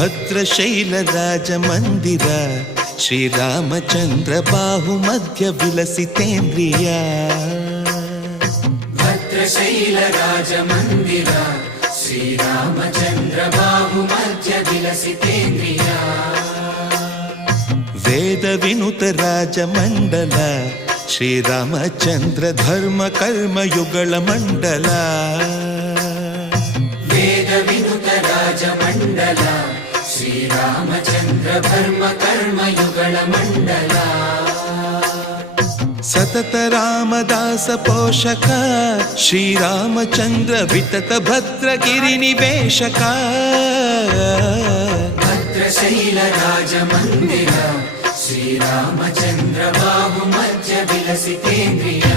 ಭದ್ರಶೈಲ ರಾಜ ಮಂದಿರ ಶ್ರೀರಾಮಚಂದ್ರ ಬಾಹು ಮಧ್ಯ ವಿಲಸಿತೇಂದ್ರಿಯ ಭದ್ರಶೈಲ ರಾಜ ಮಂದಿರ ಶ್ರೀರಾಮಚಂದ್ರ ಬಾಹು ಮಧ್ಯ ವಿಲಸಿತೇಂದ್ರಿಯ ವೇದ ವಿನುತ ರಾಜ ಮಂಡಲ ಶ್ರೀರಾಮಚಂದ್ರ ಧರ್ಮ ಕರ್ಮ ಯುಗಳ ಮಂಡಲ ವೇದ ವಿನುತ ರಾಜ ಮಂಡಲ ಶ್ರೀರಾಮಚಂದ್ರ ಧರ್ಮ ಕರ್ಮ ಯುಗಳ ಮಂಡಲ ಸತತ ರಾಮದಾಸ ಪೋಷಕ ಶ್ರೀರಾಮಚಂದ್ರ ವಿತತ ಭದ್ರಗಿರಿ ನಿವೇಶಕ ಭದ್ರಶೈಲ ರಾಜ ಮಂದಿರ ಶ್ರೀರಾಮಚಂದ್ರ ಬಾಹು ಮಧ್ಯ ವಿಲಸಿತೇಂದ್ರಿಯ